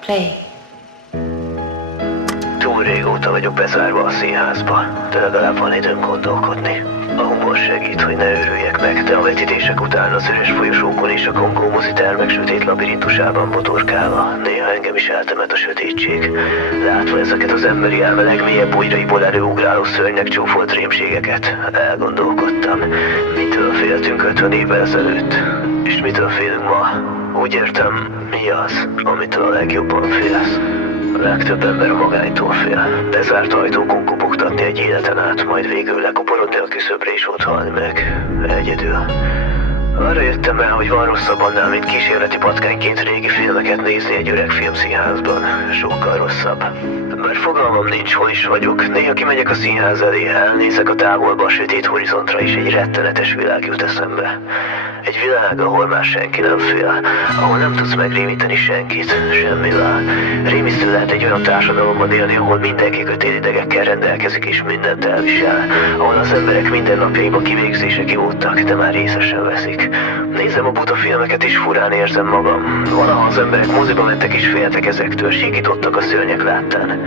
Play. Túl régóta vagyok bezárva a színházba, de legalább van időm gondolkodni. A humor segít, hogy ne őrüljek meg, de a vetítések után az üres folyosókon és a Kongó mozitermek sötét labirintusában botorkálva néha engem is eltemet a sötétség. Látva ezeket az emberi elme legmélyebb ujjaiból előugráló szörnynek csúfolt rémségeket, elgondolkodtam, mitől féltünk 50 évvel ezelőtt, és mitől félünk ma. Úgy értem, mi az, amitől a legjobban félsz? A legtöbb ember a magánytól fél, bezárt ajtókon kopogtatni egy életen át, majd végül lekoporodni a küszöbre és ott halni meg, egyedül. Arra jöttem el, hogy van rosszabb annál, mint kísérleti patkányként régi filmeket nézni egy öreg filmszínházban. Sokkal rosszabb. Mert fogalmam nincs, hol is vagyok. Néha kimegyek a színház elé, elnézek a távolba a sötét horizontra, és egy rettenetes világ jut eszembe. Egy világ, ahol már senki nem fél, ahol nem tudsz megrémíteni senkit, semmivel. Rémisztő lehet egy olyan társadalomban élni, ahol mindenki kötélidegekkel rendelkezik és mindent elvisel, ahol az emberek mindennapjaiban kivégzések jódtak, de már észre sem veszik. Nézem a buta filmeket és furán érzem magam. Valaha az emberek moziba mentek és féltek ezektől, sikítottak a szörnyek láttán.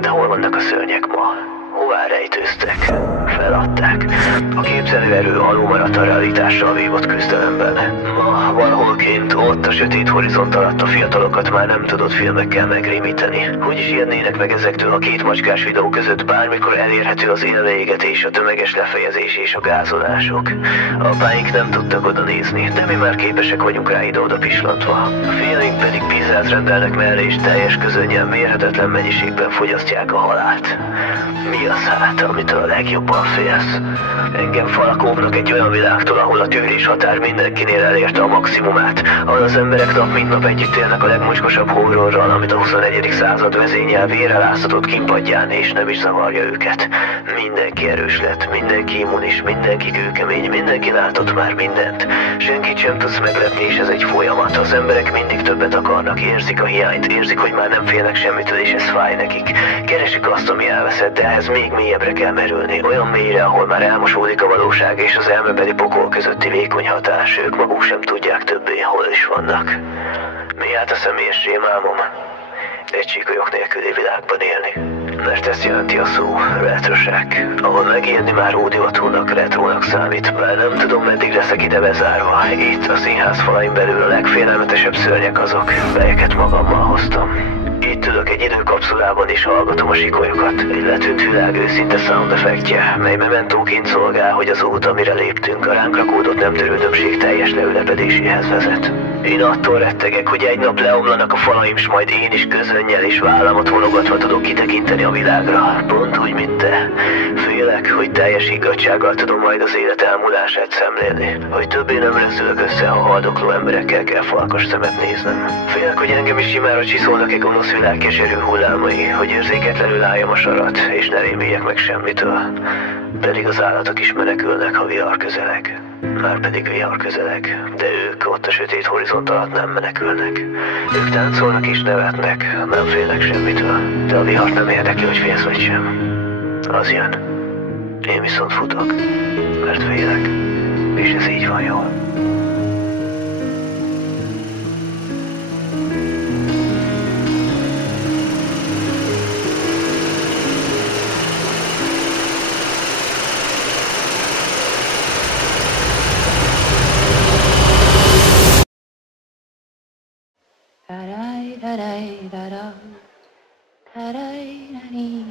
De hol vannak a szörnyek ma? Hová rejtőztek? Feladták. A képzelőerő alul maradt a realitással vívott küzdelemben. Ma valahol kint, ott a sötét horizont alatt a fiatalokat már nem tudott filmekkel megrémíteni. Hogy is ijednének meg ezektől a két macskás videó között bármikor elérhető az élveégetés, a tömeges lefejezés és a gázolások. Apáink nem tudtak oda nézni, de mi már képesek vagyunk rá ide-oda pislantva. A filmeink pedig pizzát rendelnek mellé és teljes közönnyel mérhetetlen mennyiségben fogyasztják a halált. Mi az hát, amitől a legjobban félsz? Engem falak óvnak egy olyan világtól, ahol a tűrés határ mindenkinél elérte a maximumát, ahol az emberek nap mint nap együtt élnek a legmocskosabb horrorral, amit a 21. század vezényel vérrel áztatott kínpadján, és nem is zavarja őket. Mindenki erős lett, mindenki immunis, mindenki kőkemény, mindenki látott már mindent. Senkit sem tudsz meglepni, és ez egy folyamat. Az emberek mindig többet akarnak, érzik a hiányt, érzik, hogy már nem félnek semmitől, és ez fáj nekik. Keresik azt, ami elveszett, de ehhez még mélyebbre kell merülni, olyan mélyre, ahol már elmosódik a valóság és az elmebeli pokol közötti vékony hatás. Ők maguk sem tudják többé, hol is vannak. Mi hát a személyes rémálmom? Egy csíkolyok nélküli világban élni. Mert ezt jelenti a szó, retroság, ahol megélni már ódivatúnak, retrónak számít, bár nem tudom, meddig leszek ide bezárva. Itt a színház falain belül a legfélelmetesebb szörnyek azok, melyeket magammal hoztam. Itt ülök egy időkapszulában és hallgatom a sikolyokat. Egy letűnt világ őszinte sound effektje, mely mementóként szolgál, hogy az út, amire léptünk, a ránk rakódott nem törődömség teljes leülepedéséhez vezet. Én attól rettegek, hogy egy nap leomlanak a falaim, s majd én is közönnyel és vállamat vonogatva tudok kitekinteni a világra. Pont úgy, mint te. Félek, hogy teljes higgadtsággal tudom majd az élet elmúlását szemlélni. Hogy többé nem rezülök össze, ha haldokló emberekkel kell falkas szemet néznem. Félek, hogy engem is simára csiszolnak egy gonosz világ keserű hullámai, hogy érzéketlenül álljam a sarat, és ne réméljek meg semmitől. Pedig az állatok is menekülnek, ha vihar közeleg. Márpedig vihar közeleg, de ők ott a sötét horizont alatt nem menekülnek. Ők táncolnak és nevetnek, nem félnek semmitől, de a vihart nem érdekli, hogy félsz vagy sem. Az jön. Én viszont futok, mert félek, és ez így van jól. Da-da-da-da-da-da. Da-da-da-da-da.